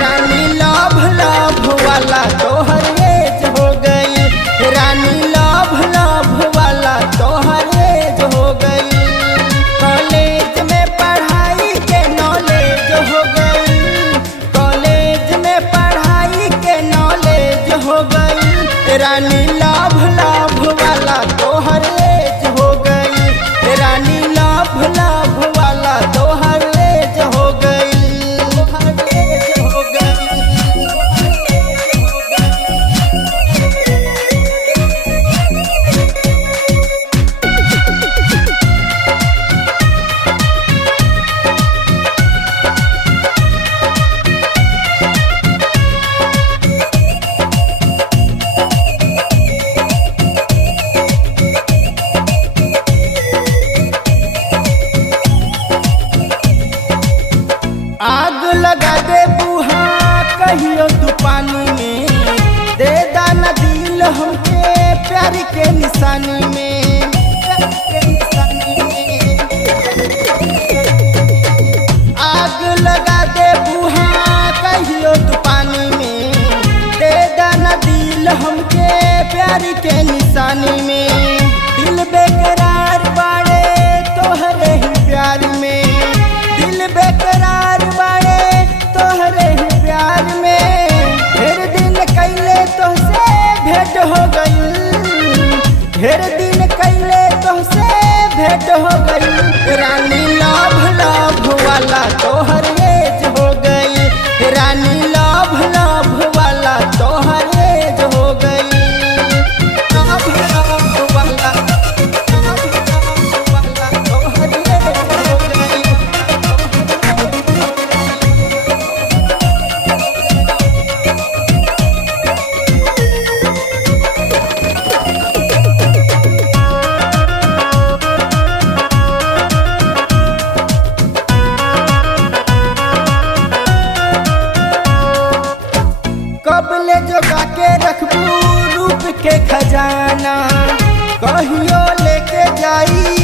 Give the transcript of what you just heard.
रानी लाभ लाभ वाला तोहर एज हो गई, रानी लाभ लाभ वाला तोहर एज हो गई। कॉलेज में पढ़ाई के नॉलेज हो गई, कॉलेज में पढ़ाई के नॉलेज हो गई। रानी लाभ लाभ वाला तोहर एज हो गई, रानी लाभ लाभ वाला तोहर एज हो गई, तोहर एज हो गई। आग लगा दे बूहा कहियो तू पानी में, दे दाना दिल हमके प्यार के निशानी में, प्यार के निशानी में। आग लगा दे बूहा कहियो तू पानी में, दे दाना दिल हमके प्यार के निशानी में। दिल बेकरार बाड़े तोहरे ही प्यार में, दिल बेकरार बाड़े तोहरे ही प्यार में। ढेर दिन कैले तोहसे भेंट हो गई, ढेर दिन कैले तोहसे भेंट हो गई। रानी लाभ लाभ वाला तोहर एज हो गई, रानी लाभ लाभ वाला तोहर एज हो गई। लाभ लाभ वाला, लाभ लाभ वाला तोहर एज हो गई। कबले जोगा के रखबू रूप के खजाना, कहियो लेके जाई